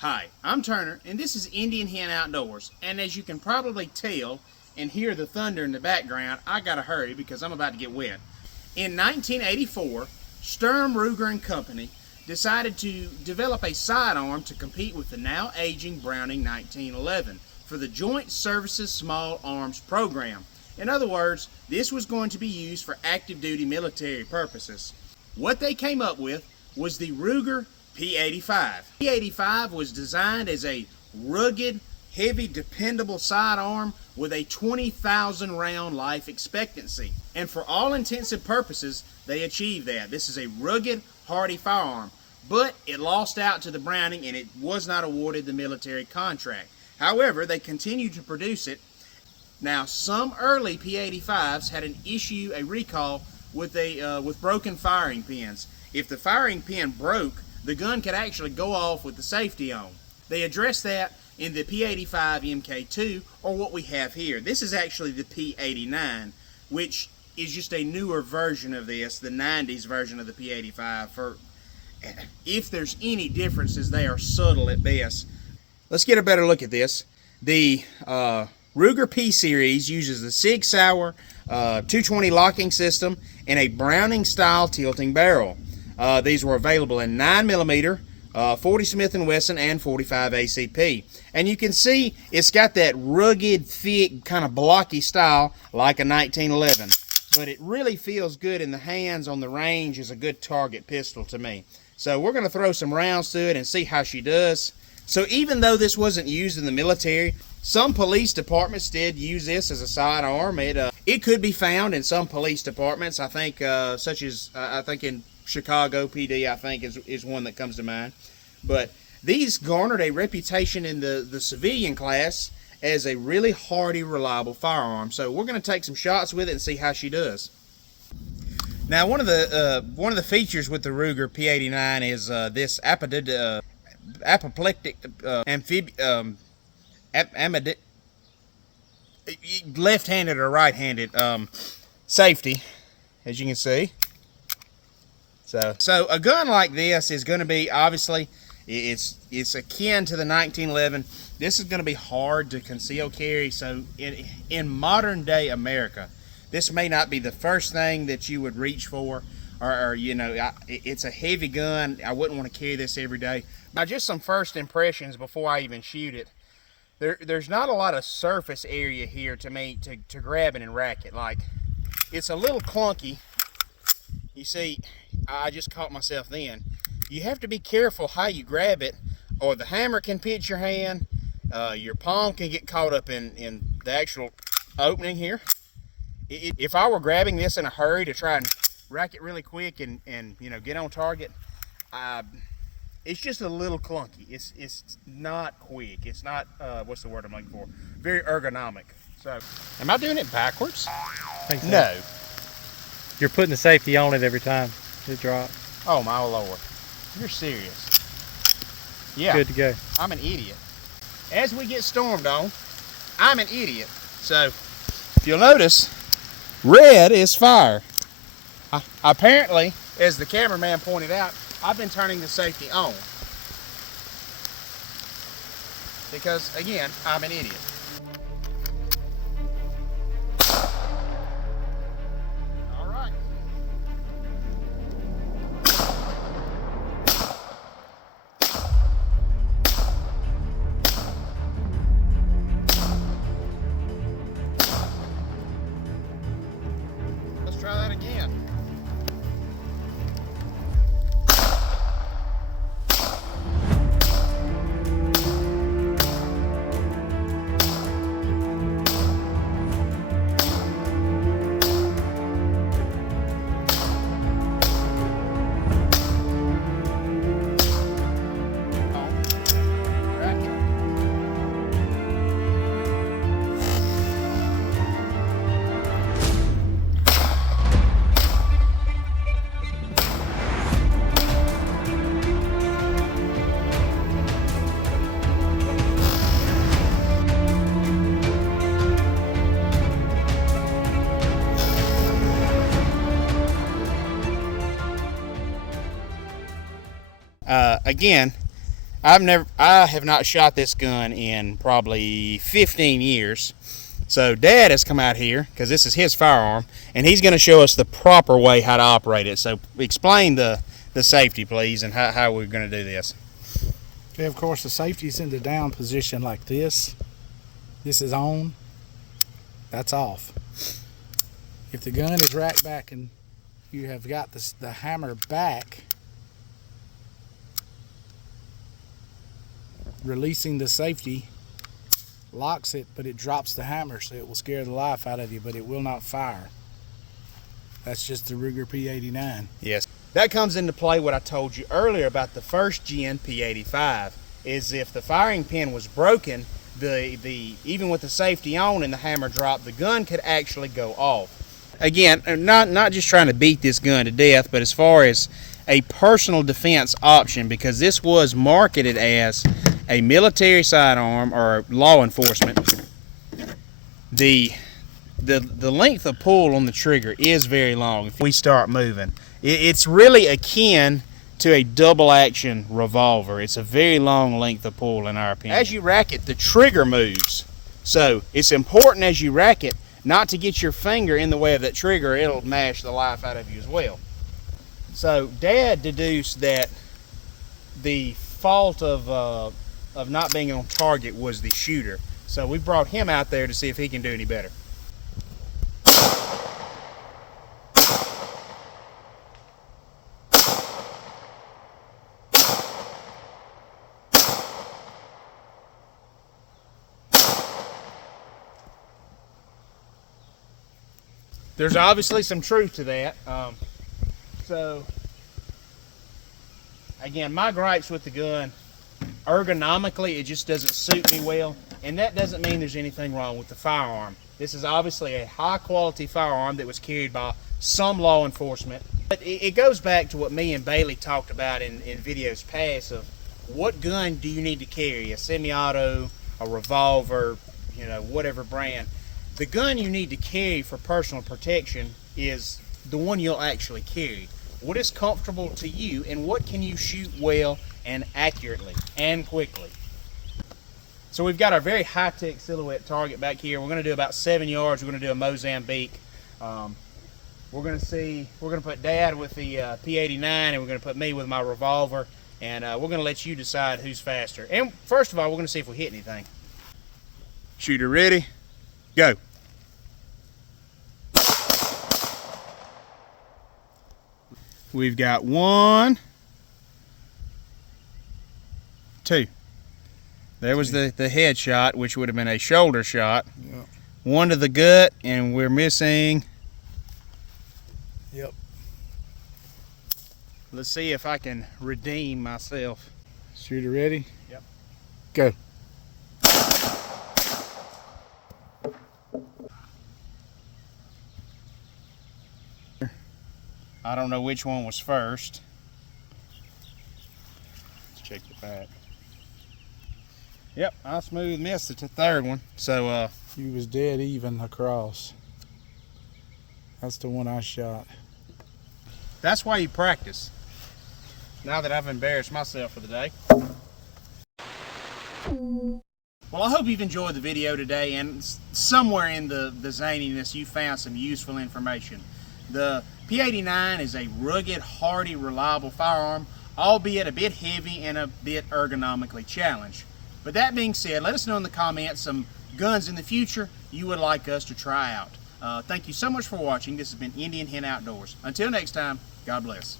Hi, I'm Turner, and this is Indian Hen Outdoors. And as you can probably tell and hear the thunder in the background, I gotta hurry because I'm about to get wet. In 1984, Sturm, Ruger and Company decided to develop a sidearm to compete with the now aging Browning 1911 for the Joint Services Small Arms Program. In other words, this was going to be used for active duty military purposes. What they came up with was the Ruger P85. P85 was designed as a rugged, heavy, dependable sidearm with a 20,000 round life expectancy. And for all intents and purposes, they achieved that. This is a rugged, hardy firearm. But it lost out to the Browning and it was not awarded the military contract. However, they continued to produce it. Now, some early P85s had a recall with broken firing pins. If the firing pin broke, the gun could actually go off with the safety on. They addressed that in the P85 MK2, or what we have here. This is actually the P89, which is just a newer version of this, the 90s version of the P85. If there's any differences, they are subtle at best. Let's get a better look at this. The Ruger P series uses the Sig Sauer 220 locking system and a Browning style tilting barrel. These were available in 9mm, 40 Smith & Wesson, and 45 ACP. And you can see it's got that rugged, thick, kind of blocky style like a 1911. But it really feels good in the hands on the range as a good target pistol to me. So we're going to throw some rounds to it and see how she does. So even though this wasn't used in the military, some police departments did use this as a sidearm. It could be found in some police departments, I think, such as, I think in Chicago PD, I think, is one that comes to mind. But these garnered a reputation in the civilian class as a really hardy, reliable firearm. So we're going to take some shots with it and see how she does. Now, one of the features with the Ruger P89 is this apoplectic left-handed or right-handed safety, as you can see. So a gun like this is going to be, obviously, it's akin to the 1911. This is going to be hard to conceal carry. So in modern day America, this may not be the first thing that you would reach for, or you know, it's a heavy gun. I wouldn't want to carry this every day. Now, just some first impressions before I even shoot it. There's not a lot of surface area here to grab it and rack it. Like, it's a little clunky. You see, I just caught myself then. You have to be careful how you grab it, or the hammer can pinch your hand. Your palm can get caught up in the actual opening here. If I were grabbing this in a hurry to try and rack it really quick and you know, get on target, it's just a little clunky. It's not quick. It's not what's the word I'm looking for? Very ergonomic. So, am I doing it backwards? I think so. No. You're putting the safety on it every time it drops. Oh my Lord. You're serious. Yeah. Good to go. I'm an idiot. As we get stormed on, I'm an idiot. So, if you'll notice, red is fire. Apparently, as the cameraman pointed out, I've been turning the safety on. Because, again, I'm an idiot. Try that again. Again, I have not shot this gun in probably 15 years. So Dad has come out here because this is his firearm, and he's going to show us the proper way how to operate it. So explain the safety, please, and how we're going to do this. Okay, of course, the safety is in the down position like this. This is on. That's off. If the gun is racked back and you have got the hammer back, releasing the safety locks it, but it drops the hammer, so it will scare the life out of you, but it will not fire. That's just the Ruger P89. Yes. That comes into play what I told you earlier about the first gen P85, is if the firing pin was broken, even with the safety on and the hammer dropped, the gun could actually go off. Again, not just trying to beat this gun to death, but as far as a personal defense option, because this was marketed as a military sidearm or law enforcement. The length of pull on the trigger is very long if we start moving. It's really akin to a double action revolver. It's a very long length of pull in our opinion. As you rack it, the trigger moves. So it's important as you rack it not to get your finger in the way of that trigger. It'll mash the life out of you as well. So Dad deduced that the fault of not being on target was the shooter. So we brought him out there to see if he can do any better. There's obviously some truth to that. So again, my gripes with the gun, ergonomically, it just doesn't suit me well, and that doesn't mean there's anything wrong with the firearm. This is obviously a high quality firearm that was carried by some law enforcement. But it goes back to what me and Bailey talked about in videos past of what gun do you need to carry, a semi-auto, a revolver, you know, whatever brand. The gun you need to carry for personal protection is the one you'll actually carry. What is comfortable to you, and what can you shoot well and accurately and quickly. So we've got our very high-tech silhouette target back here. We're going to do about 7 yards. We're going to do a Mozambique. We're going to put Dad with the P89, and we're going to put me with my revolver, and we're going to let you decide who's faster. And first of all, we're going to see if we hit anything. Shooter ready, go. We've got 1, 2. There was the head shot, which would have been a shoulder shot. Yep. 1 to the gut, and we're missing. Yep. Let's see if I can redeem myself. Shooter ready? Yep. Go. I don't know which one was first. Let's check the back. Yep, I smooth missed the third one. So He was dead even across. That's the one I shot. that's why you practice. Now that I've embarrassed myself for the day. Well, I hope you've enjoyed the video today, and somewhere in the zaniness you found some useful information. The P89 is a rugged, hardy, reliable firearm, albeit a bit heavy and a bit ergonomically challenged. But that being said, let us know in the comments some guns in the future you would like us to try out. Thank you so much for watching. This has been Indian Hen Outdoors. Until next time, God bless.